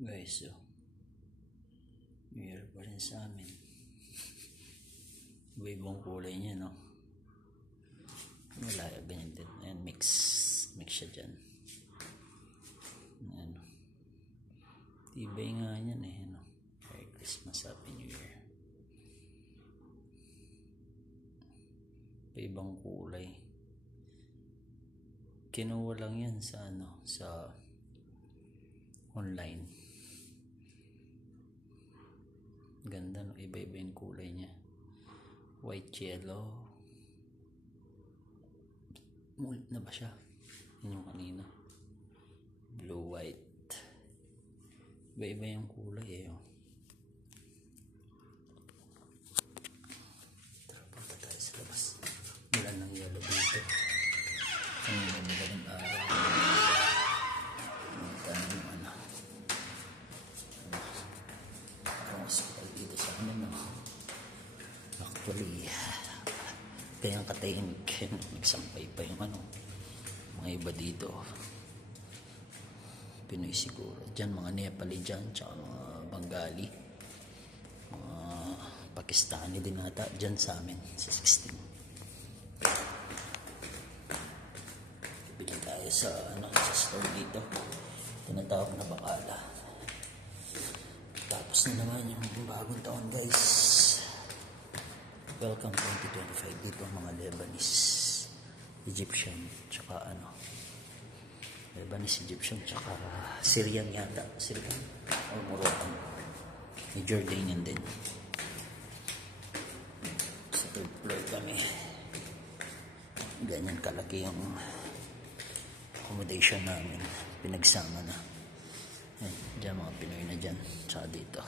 Guys, so meron pa rin sa amin. Iba-ibang kulay niya, no? Wala, ganyan din. Ayan, mix siya dyan. Ano, tibay nga yan eh, no? Merry Christmas, Happy New Year. Iba-ibang kulay. Kinuha lang yan sa ano, sa online. Ganda, no? Iba-iba yung kulay niya. White, yellow. Mulit na ba siya? Yun yung kanina. Blue, white. Iba-iba yung kulay eh. Oh. Tara, punta tayo sa labas. Wala ng yellow dito. Kanina magaling araw. Punta na yung ano. Parang hospital dito sa amin, no? Actually, kayang katahimik. Nagsampay pa yung ano, mga iba dito. Pinoy siguro. Diyan mga Nepali dyan, tsaka mga Bengali. Mga Pakistani din ata dyan sa amin, sa 16. Bili tayo sa, ano, sa store dito. Tinatawag na Bakala. Tapos na naman yung bagong taon, guys. Welcome 2025 dito mga Lebanese, Egyptian, tsaka ano, Lebanese, Egyptian, tsaka Syrian yata, Syrian o Moroccan, may Jordanian din. Sa third floor kami, ganyan kalaki yung accommodation namin, pinagsama na. Ayan, dyan mga Pinoy na dyan, tsaka dito.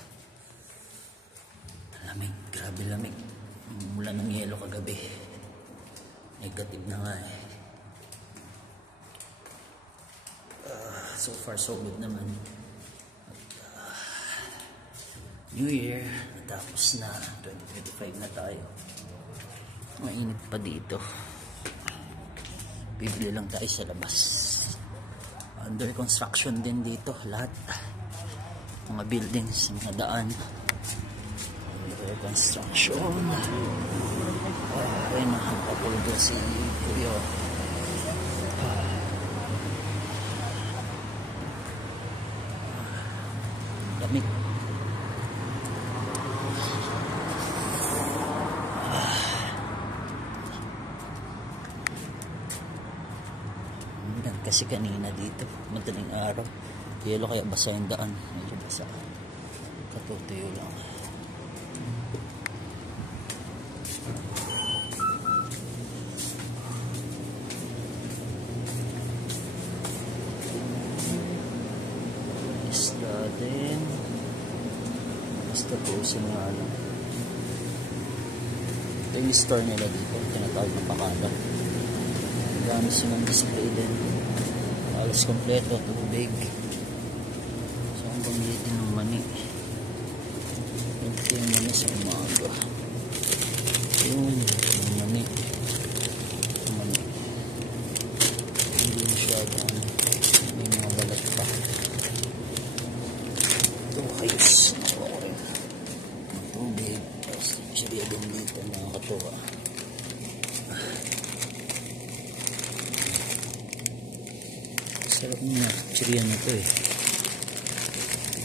Lamig, grabe lamig. Mula ng yelo kagabi. Negative na nga eh. So far so good naman. At, New Year, natapos na. 2025 na tayo. Mainit pa dito. Bibili lang tayo sa labas. Under construction din dito. Lahat. Mga buildings, mga daan. Construction. Okay na, kapuldo si Kuya. Lamig. Kasi kanina dito, madaling araw. Yelo kaya basa yung daan. Medyo basa. Katutuyo lang. Isda din. Basta po sa mga ano. Ito yung store nila dito. Tinatawag ng Bakala. Dami silang display din. Alas kompleto. Tubig. So ang bangitin ng mani. Ito yung mani sa umaga. Yung mani. Hindi masyado may mga balat pa. Ito guys, nakuha ko rin tubig. Tapos siya din dito, nakakatuwa. Sarap na chiriyan na ito eh.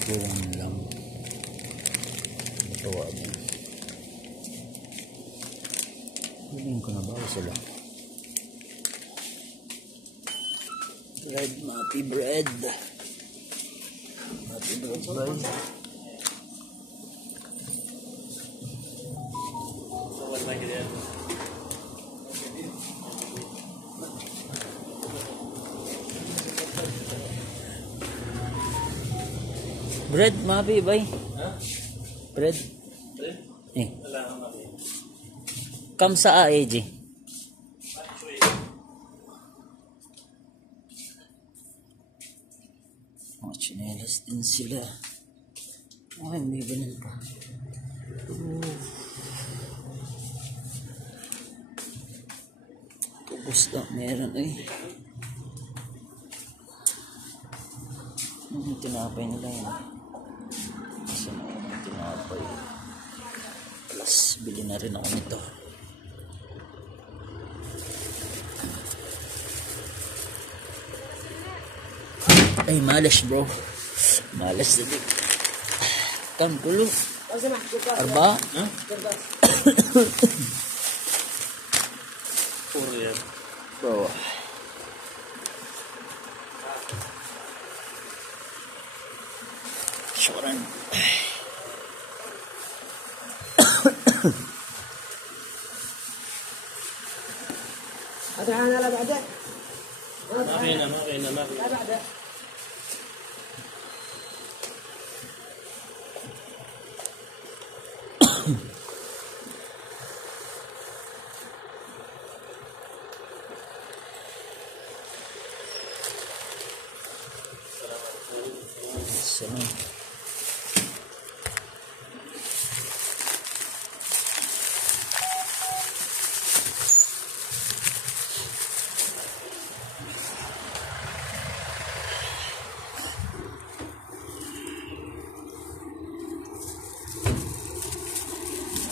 Iguan lang. Natuwa din. Huling ko na ba sila? Red Mappy Bread. Mappy Bread guys. Bread Mappy bay. Bread. Bread? Eh. Kam sa AJ. Mga chinelas din sila. Ay, may ganun pa. Tapos na meron eh. Yung tinapay nila yun. Kasi yung tinapay. Plus, bili na rin ako nito. Ay, malas bro. Malas na din. Kam, kulo. Arba? Puro yan. Bro. Syukuran. أنا لا بعد ما فينا لا بعد Salam.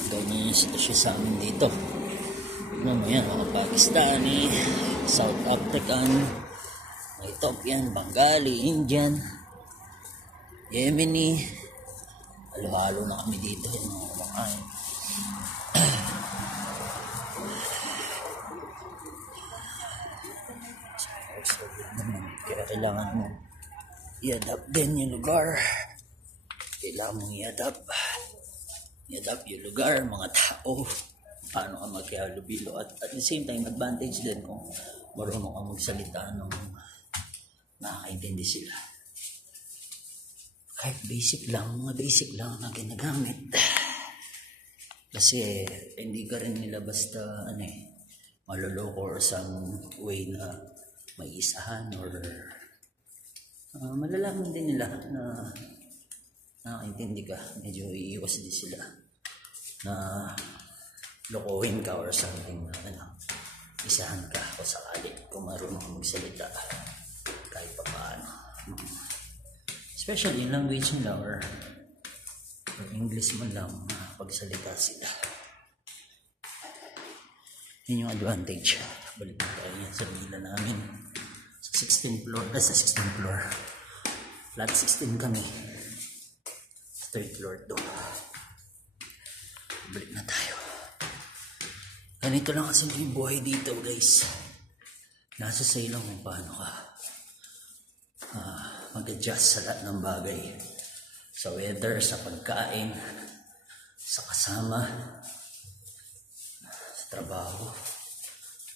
Ganyan yung sitwasyon sa amin dito. Tignan mo yan, mga Pakistani, South African, Ethiopian, Bengali, Indian, Yemeni. Halo-halo na kami dito yung mga kumakain. Kaya kailangan mo i-adapt din yung lugar. Kailangan mong i-adapt yung lugar, mga tao, paano ka magkihalubilo, at the same time advantage din kung marunong ka magsalita ng nakakaintindi sila. Kahit basic lang, mga basic lang na ginagamit. Kasi hindi ka rin nila basta maloloko or some way na may isahan or malalaman din nila na nakakaintindi ka. Medyo iiwas din sila na lokohin ka or something na isahan ka o sakali kung marunong ka magsalita kahit pa paano. Especially yung language nila or English man lang pagsalita sila. Yun yung advantage. Balik na tayo yan sa villa namin. Sa 16th floor. Sa 16th floor. Flat 16 kami. Third floor to. Balik na tayo. Ganito lang kasi yung buhay dito, guys. Nasa sa'yo lang kung paano ka mag-adjust sa lahat ng bagay. Sa weather, sa pagkain, sa kasama, sa trabaho,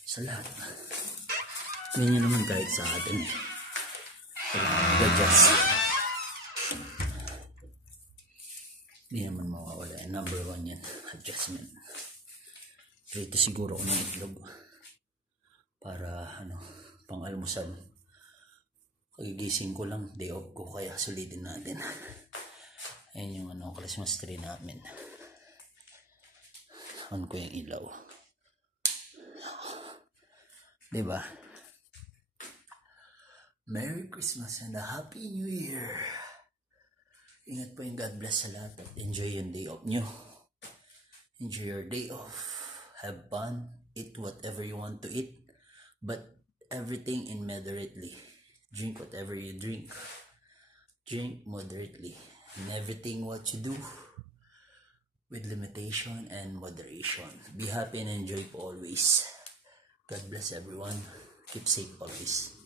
sa lahat. Ganyan naman kahit sa atin. Kailangan mag-adjust. Hindi naman mawawala. Number 1 yan. Adjustment. Prito siguro ko ng itlog. Para pang almusal. Pagigising ko lang. Day off ko. Kaya sulitin natin. Ayan yung Christmas tree namin. On ko yung ilaw. Diba? Merry Christmas and a Happy New Year! Ingat po yung God bless sa lahat at enjoy yung day off nyo. Enjoy your day off. Have fun. Eat whatever you want to eat. But everything in moderately. Drink whatever you drink. Drink moderately. And everything what you do with limitation and moderation. Be happy and enjoy po always. God bless everyone. Keep safe always.